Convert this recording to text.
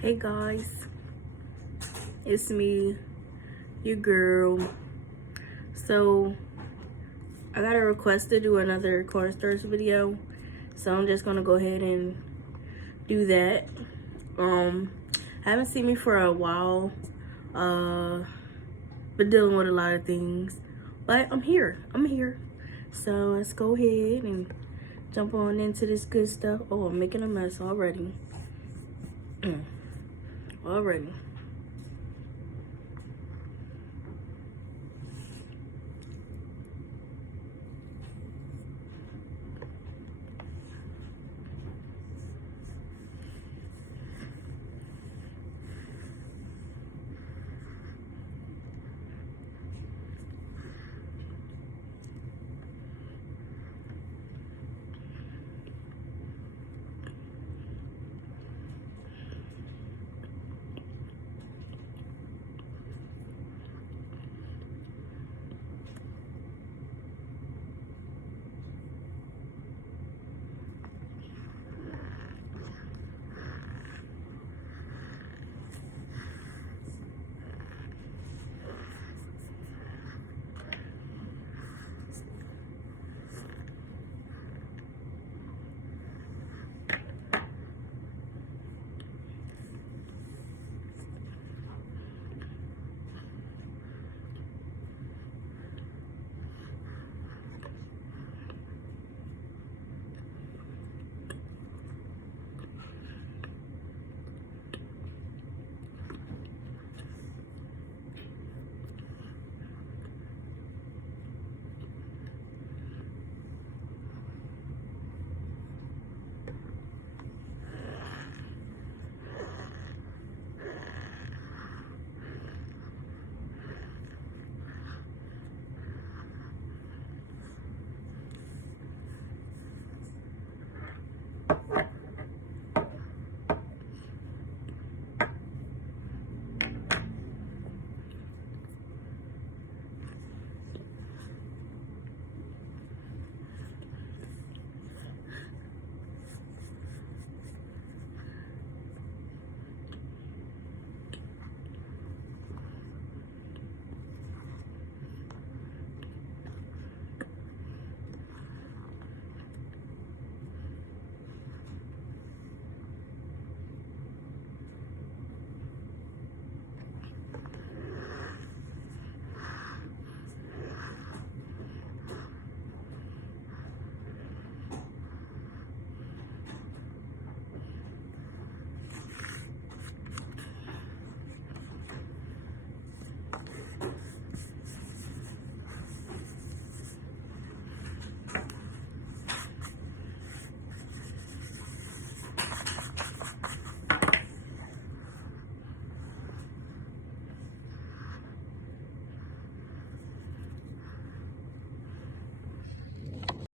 Hey guys, it's me, your girl. So I got a request to do another cornstarch video, so I'm just gonna go ahead and do that. Haven't seen me for a while. Been dealing with a lot of things, but I'm here. So let's go ahead and jump on into this good stuff. Oh, I'm making a mess already. Already.